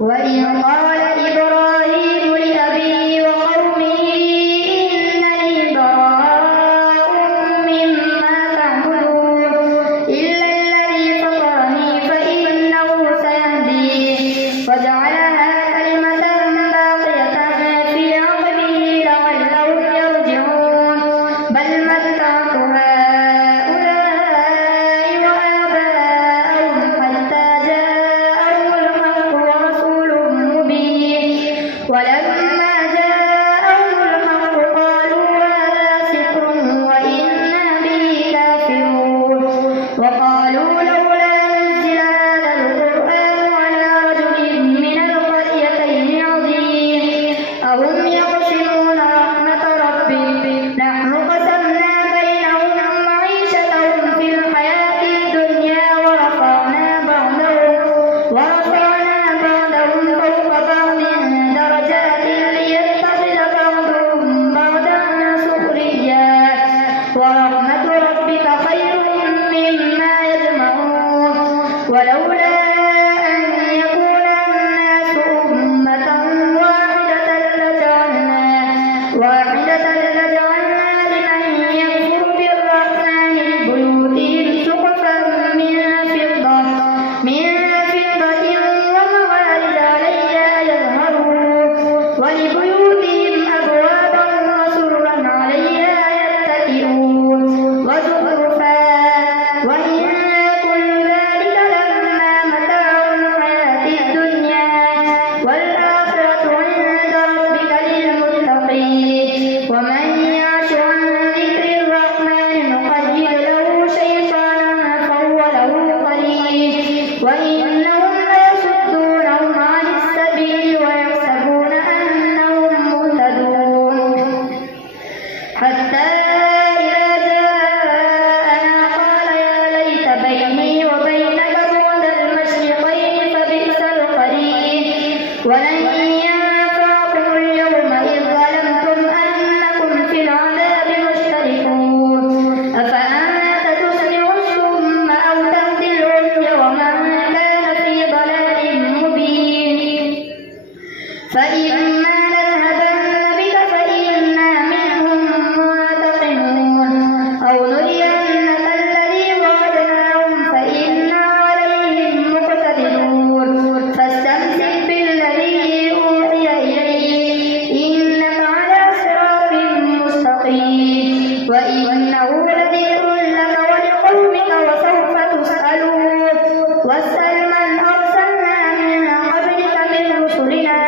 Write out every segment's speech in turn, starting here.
وإذ قال إبراهيم لأبيه وقومه إنني براء مما تعبدون إلا الذي فطرني فإنه سيهدين وجعلها كلمة باقية في عقبه لعلهم يرجعون بل متعت هؤلاء وآباءهم حتى جاءهم الحق ورسول مبين ولما جاءهم الحق قالوا هذا سحر وإنا به كافرون وقالوا لولا نزل هذا القرآن على رجل من القريتين عظيم أهم يقسمون رحمة ربك نحن قسمنا بينهم معيشتهم في الحياة الدنيا ورفعنا بعضهم فوق بعض درجات ليتخذ بعضهم بعضا سخريا ورحمة ربك خير مما يجمعون ولولا أن يكون الناس أمة واحدة لجعلنا لمن يكفر بالرحمن لبيوتهم سقفا من فضة ومعارج عليها يظهرون ولبيوتهم أبوابا وسررا عليها يتكئون وزخرفا وإن كل ذلك لما متاع الحياة الدنيا والآخرة عند ربك للمتقين ومن يعش عن ذكر الرحمن نقيض له شيطانا فهو له قرين وإنهم ليصدونهم عن السبيل ويحسبون أنهم مهتدون حتى إذا جاءنا قال يا ليت بيني وبينك بعد المشرقين فبئس القرين ولن ينفعكم اليوم إذ ظلمتم أنكم في العذاب مشتركون أفأنت تسمع الصم أو تهدي العمي ومن كان في ضلال مبين فإما نذهبن بك فإنا منهم منتقمون أو نرينك الذي وعدناهم فإنا عليهم مقتدرون فاستمسك بالذي أوحي إليك إنك على صراط مستقيم وإنه لذكر لك ولقومك وسوف تسألون واسأل من أرسلنا من قبلك من رسلنا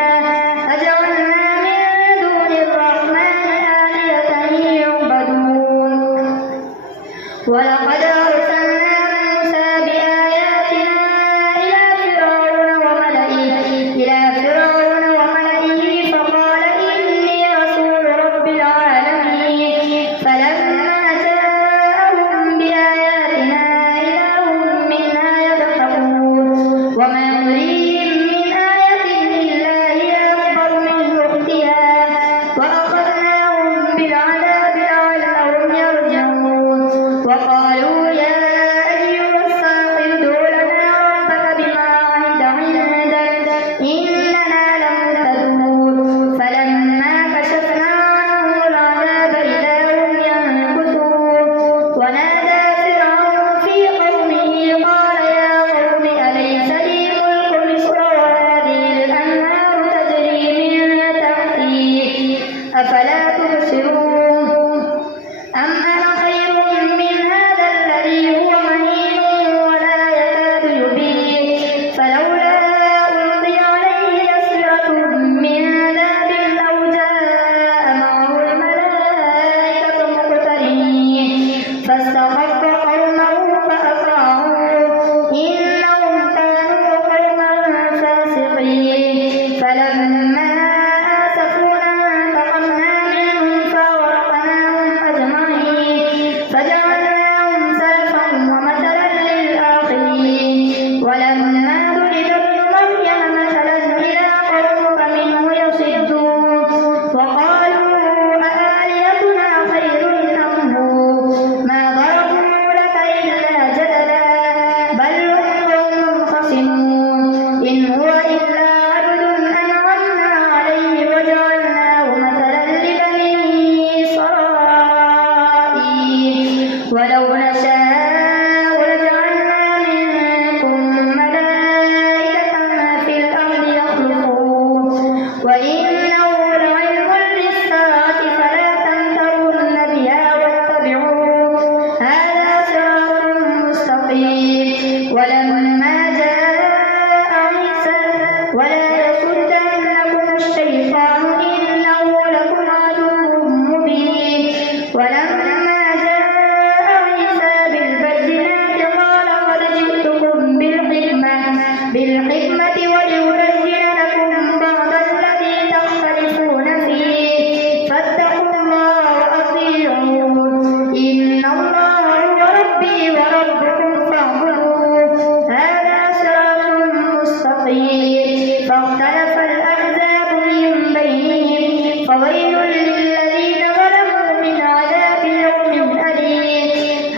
ولا يصدنكم الشيطان إنه لكم عدو مبين. ولما جاء عيسى بالبينات قال قد جئتكم بالحكمة ولأبين لكم بعض الذي تختلفون فيه فاتقوا الله وأطيعون إن الله هو ربي وربكم فاعبدوه هذا صراط مستقيم. فاختلف الأحزاب من بينهم فويل للذين ظلموا من عذاب يوم أليم.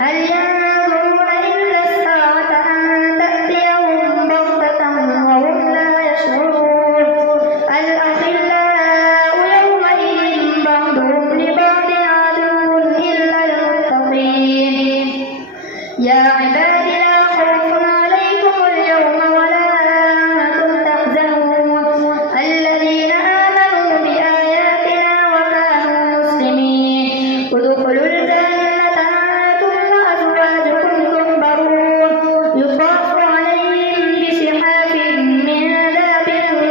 هل ينظرون إلا الساعة أن تأتيهم بغتة وهم لا يشعرون. الأخلاء يومئذ بعضهم لبعض عدو إلا المتقين. يا عباد لا خوف عليكم اليوم ولا أنتم تحزنون الذين آمنوا بآياتنا وكانوا مسلمين. ادخلوا الجنة أنتم وأزواجكم تحبرون يطاف عليهم بصحاف من ذهب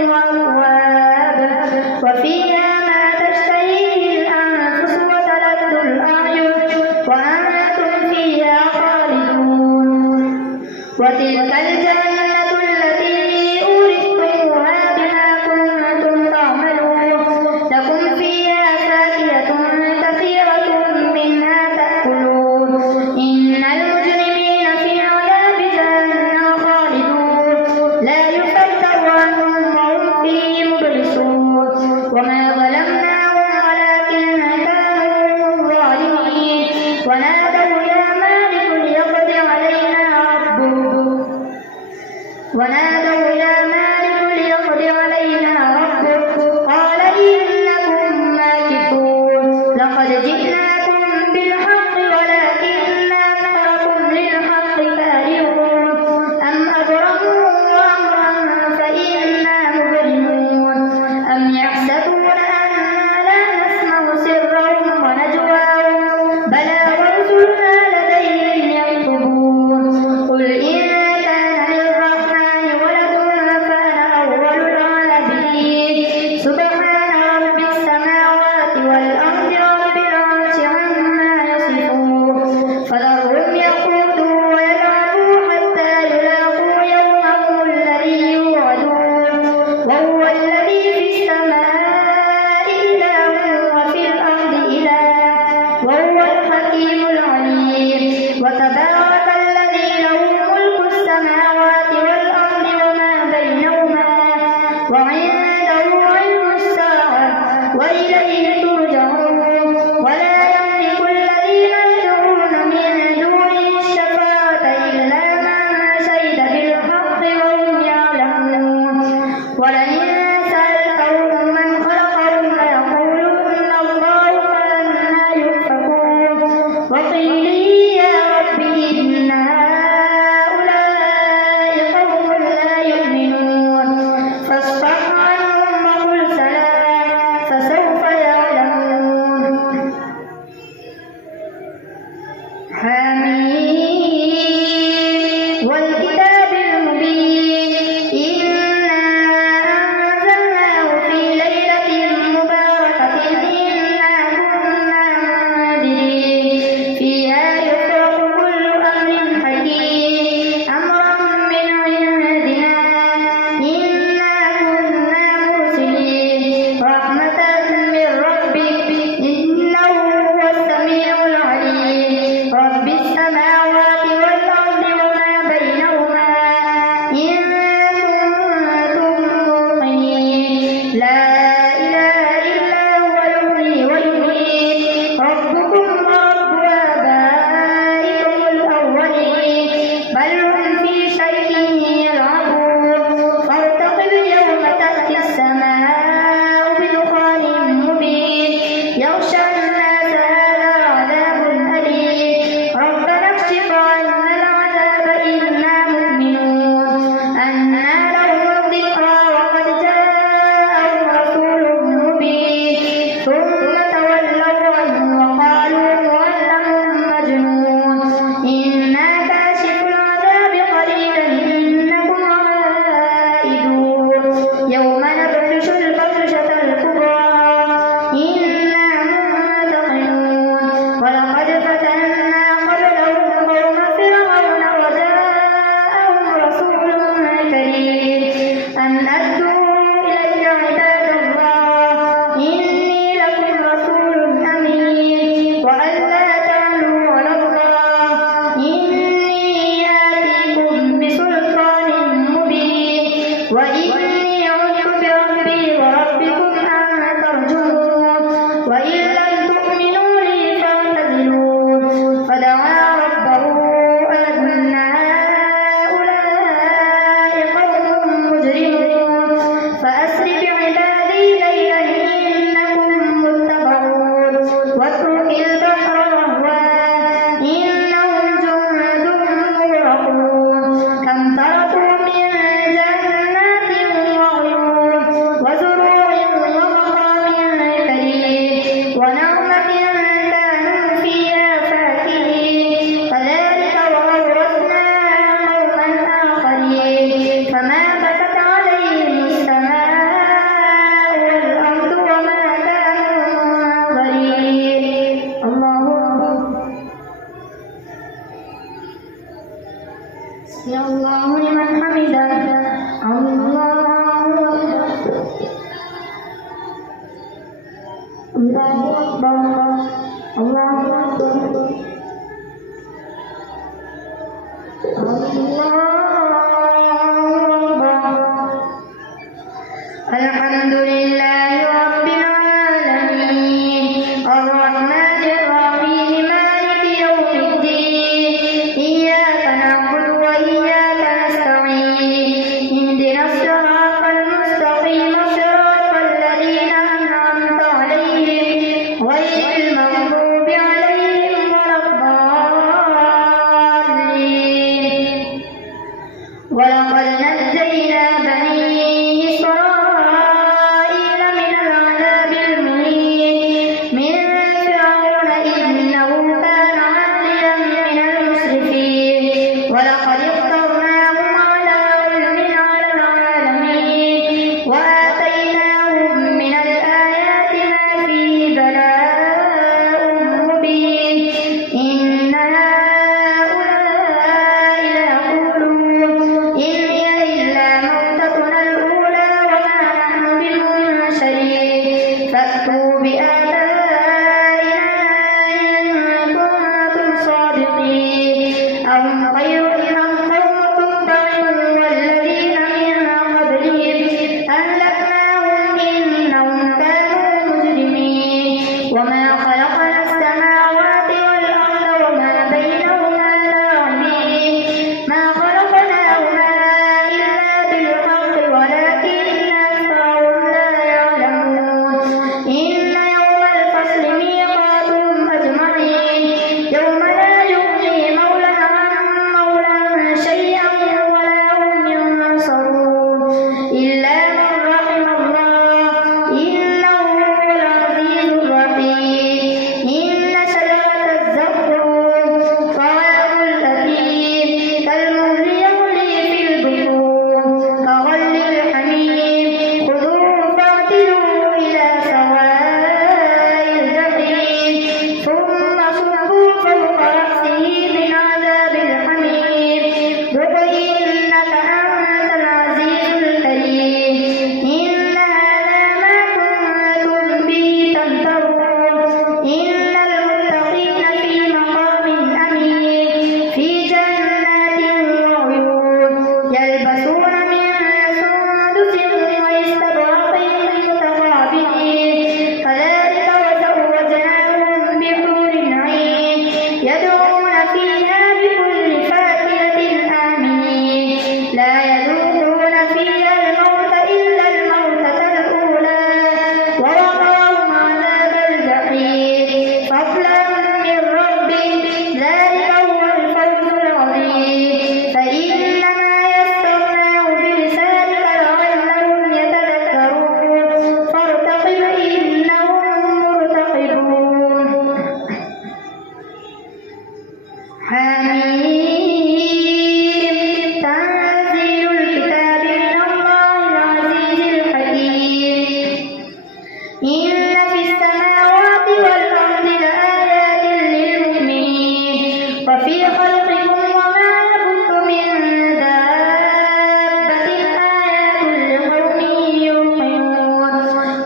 وأكواب وفيها ما تشتهيه الأنفس وتلذ الأعين وأنتم فيها خالدون. وتلك الجنة التي أورثتموها بما كنتم تعملون لكم فيها فاكهة كثيرة منها تأكلون. إن المجرمين في عذاب جهنم خالدون لا يفتر عنهم وهم فيه مبلسون. وما ظلمناهم ولكن كانوا ظالمين. ونادوا يا مالك ليقض علينا ربك قال إنكم ماكثون. لقد جئناكم بالحق ولكن أكثركم للحق كارهون. أم أبرموا أمرا فإنا مبرمون. أم يحسبون أنا لا نسمع سرهم ونجواهم بلى ورسلنا لديهم يكتبون. قل إن كان للرحمن ولد فأنا أول العابدين. سبحان رب السماوات والأرض رب العرش عما يصفون. فذرهم يخوضوا ويلعبوا حتى يلاقوا يومهم الذي يوعدون. وهو الذي في السماء إله وفي الأرض إله وهو الحكيم العليم. وتبارك الذي له ملك السماوات والأرض وما بينهما وعنده علم الساعة وإليه ترجعون. ولا يملك الذين يدعون من دونه الشفاعة إلا من شهد بالحق وهم يعلمون. ولئن سألتهم من خلقهم ليقولن الله فأنى يؤفكون. وقيل يا رب إن هؤلاء قوم لا يؤمنون فاصفح عنهم وقل سلام فسوف يعلمون. حميم والكتاب المبين إنا يوم نبطش البطشة الكبرى إنا منتقمون ولقد فتنا قبلهم قوم فرعون وجاءهم رسول كريم أن أدوا إلي عباد الله إني لكم رسول أمين وأن لا تعلوا على الله إني آتيكم بسلطان مبين وإني عدت بربي وربكم أن ترجمون وإن لم تؤمنوا لي فاعتزلون فدعا ربه أن هؤلاء قوم مجرمون فأسر بعبادي ليلا إنكم متبعون واترك البحر رهوا إنهم جند مغرقون كم تركوا من جنات وعيون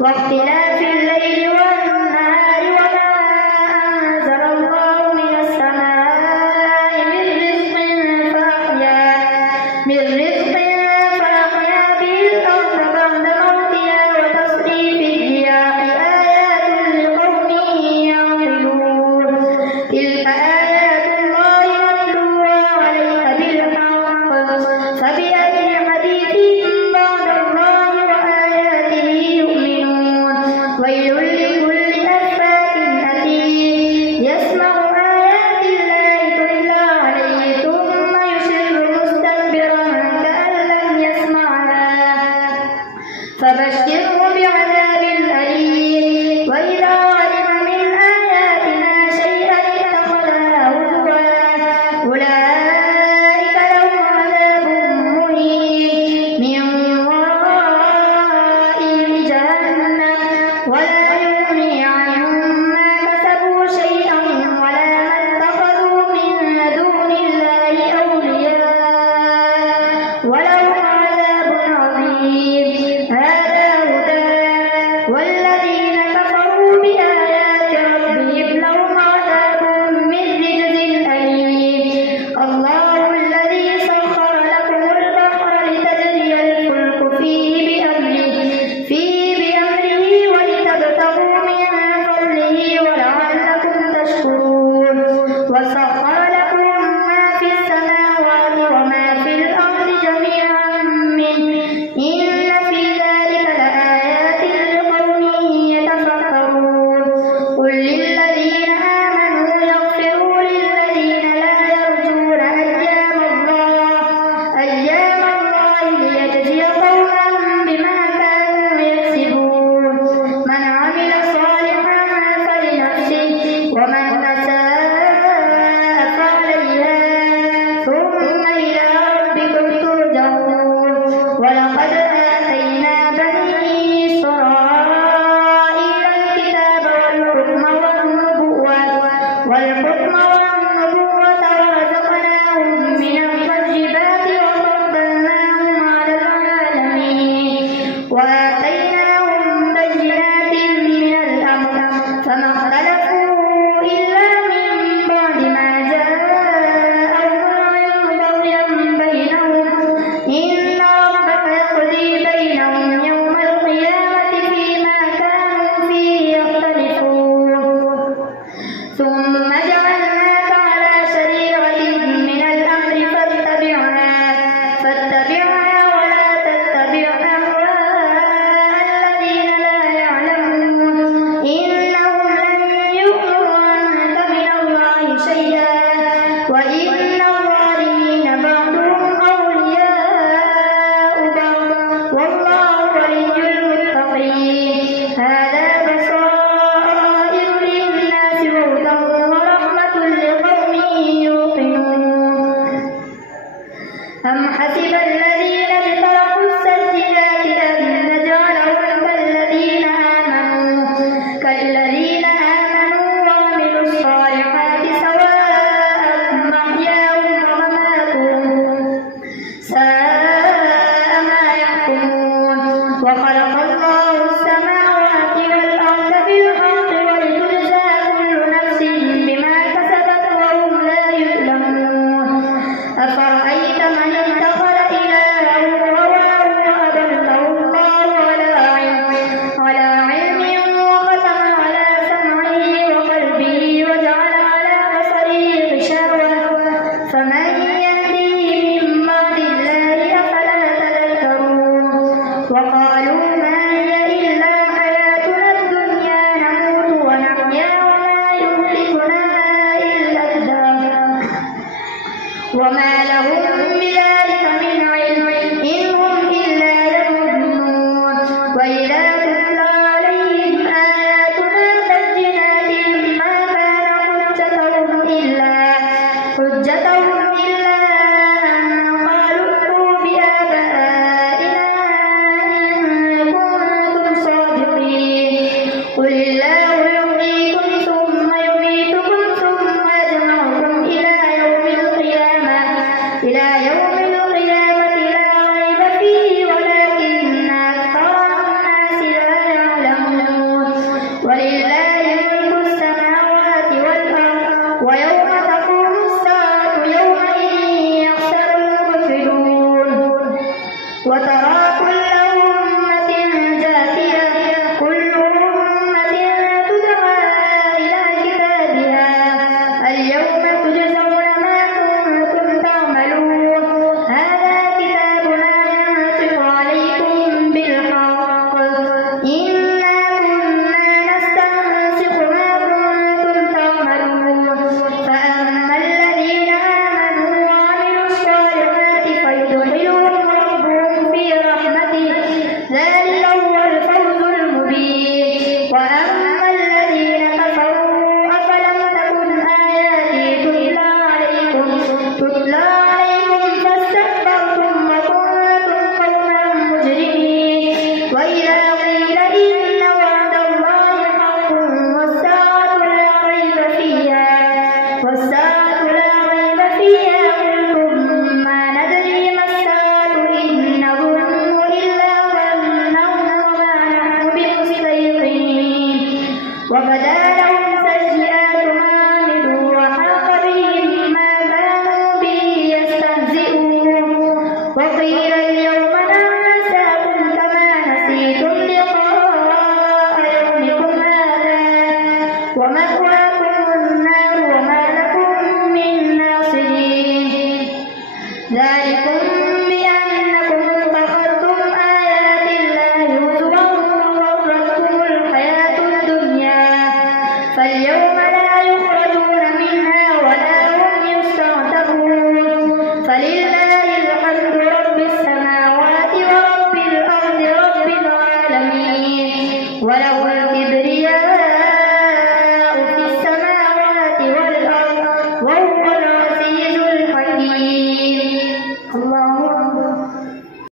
واختلاف الليل والنهار وما أنزل الله من السماء من رزق فأحيا به الأرض بعد موتها وتصريف الرياح آيات لقوم يعقلون تلك آيات الله نتلوها عليك بالحق فبأي حديث بعد الله وآياته يؤمنون ويل لكل أفاك أثيم يسمع آيات الله تتلى عليه ثم يصر مستكبرا كأن لم يسمعها فبشره بعذاب أليم وإذا علم من آياتنا شيئا اتخذها هزوا أولئك لهم عذاب مهين من ورائهم جهنم ولا يغني عنهم ما كسبوا شيئا ولا ما اتخذوا من دون الله أولياء ولهم عذاب عظيم هذا هدى والذين كفروا بآيات ربهم لهم عذاب من رجز أليم الله الذي سخر لكم البحر لتجري الفلك فيه بأمره ولتبتغوا من فضله ولعلكم تشكرون وسخر لكم ما في السماوات وما في الأرض جميعا منه إن في ذلك لآيات لقوم يتفكرون قل للذين آمنوا يغفروا للذين لا يرجون أيام الله ليجزي قوما بما كانوا يكسبون من عمل صالحا فلنفسه ومن أساء فعليها ثم إلى ربكم ترجعون ولقد آتينا بني إسرائيل الكتاب والحكم والنبوة ورزقناهم من الطيبات وفضلناهم على العالمين وآتيناهم بينات من الأمر فما اختلفوا إلا من بعد ما جاءهم العلم بغيا بينهم إن ربك يقضي بينهم يوم القيامة فيما كانوا فيه يختلفون ثم جعلناك على شريعة من الأمر فاتبعها ولا تتبع أهواء الذين لا يعلمون إنهم لن يغنوا عنك من الله شيئا وإن الظالمين بعضهم أولياء بعض والله ولي المتقين هذا بصائر للناس وهدى ورحمة لقوم يوقنون أم حسب الذين اجترحوا السيئات أن نجعلهم كالذين آمنوا وعملوا الصالحات سواء محياهم ومماتهم ساء ما يحكمون وخلق الله